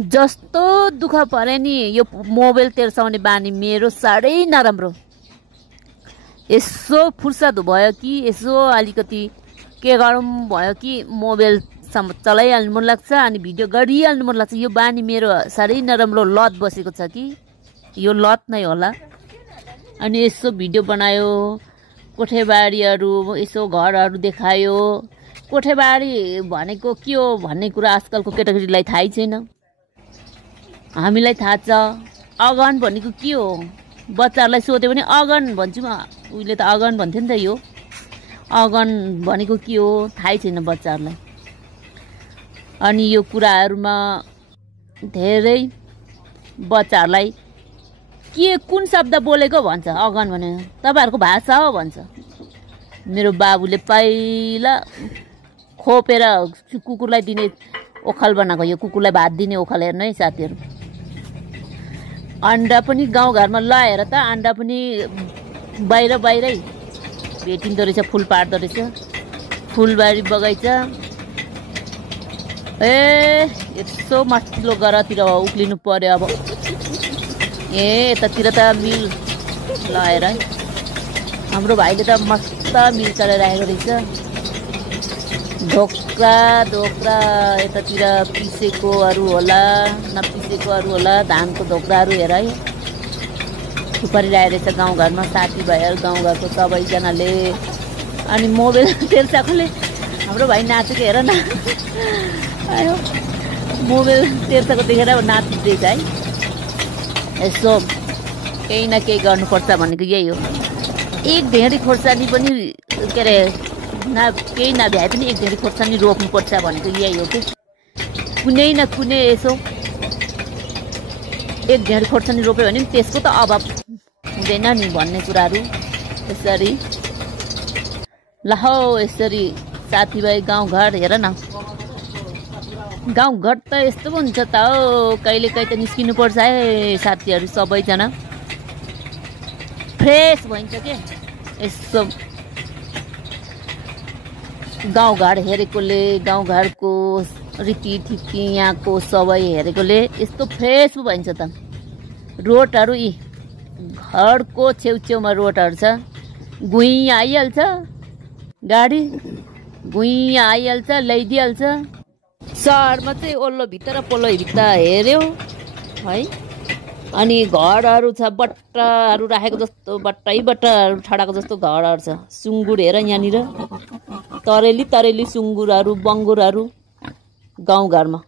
जस्तो दुःख परे नि यो मोबाइल तेर्साउने बानी मेरो साह्रै नराम्रो। यसो फुर्सद भयो कि यसो अलिकति के गरौँ भयो कि मोबाइल चलाइहाल्नु मन लाग्छ अनि भिडियो गरिहाल्नु मन लाग्छ। यो बानी मेरो साह्रै नराम्रो लत बसेको छ कि यो लत नै होला। अनि यसो भिडियो बनायो, कोठेबारीहरू यसो घरहरू देखायो। कोठेबारी भनेको के हो भन्ने कुरा आजकलको केटाकेटीलाई थाहै छैन। हामीलाई थाहा छ अगन भनेको के हो। बच्चाहरूलाई सोध्यो भने अगन भन्छु म। उहिले त अगन भन्थ्यो नि त। यो अगन भनेको के हो थाहै छैन बच्चाहरूलाई। अनि यो कुराहरूमा धेरै बच्चाहरूलाई के कुन शब्द बोलेको भन्छ अगन भने तपाईँहरूको भाषा हो भन्छ। मेरो बाबुले पहिला खोपेर कुकुरलाई दिने ओखल बनाएको। यो कुकुरलाई भात दिने ओखल हेर्नु है साथीहरू। अन्डा पनि गाउँघरमा लगाएर त अन्डा पनि बाहिरै भेटिँदो रहेछ। फुल पार्दो रहेछ। फुलबारी बगैँचा यसो माथिल्लो गरातिर उक्लिनु पर्यो अब। यतातिर त मिल लगाएर हाम्रो भाइले त मस्त मिल चलाइरहेको रहेछ। ढोक्रा यतातिर पिसेकोहरू होला नपिसेकोहरू होला। धानको ढोक्राहरू हेर है थुपारिरहेको रहेछ गाउँघरमा साथीभाइहरू गाउँघरको सबैजनाले। अनि मोबाइल तेर्साकोले हाम्रो भाइ नाचेको हेर न। आयो मोबाइल तेर्साको देखेर नाचिँदैछ है। यसो केही न केही गर्नुपर्छ भनेको यही हो। एक ढेँडी खोर्सानी पनि के अरे केही नभ्याए पनि एक ढेँडी खोर्सानी रोप्नुपर्छ भनेको यही हो कि। कुनै न कुनै यसो एक ढेँडी खोर्सानी रोप्यो भने पनि त्यसको त अभाव हुँदैन नि भन्ने कुराहरू यसरी ल हौ यसरी साथीभाइ गाउँघर हेर न। गाउँघर त यस्तो पो हुन्छ त हौ। कहिलेकाहीँ त निस्किनु पर्छ है साथीहरू सबैजना। फ्रेस भइन्छ के यसो गाउँघर हेरेकोले गाउँघरको रीतिथिति यहाँको सबै हेरेकोले यस्तो फ्रेस पो भइन्छ त। रोडहरू यी घरको छेउछेउमा रोडहरू छ। गुइँ आइहाल्छ गाडी गुइँ आइहाल्छ ल्याइदिइहाल्छ। सहरमा चाहिँ ओल्लो भित्र पल्लो भित्र हेऱ्यो है। अनि घरहरू छ बट्टाहरू राखेको जस्तो बट्टाहरू छडाएको जस्तो घरहरू छ। सुँगुर हेर यहाँनिर तरेली सुँगुरहरू बङ्गुरहरू गाउँघरमा।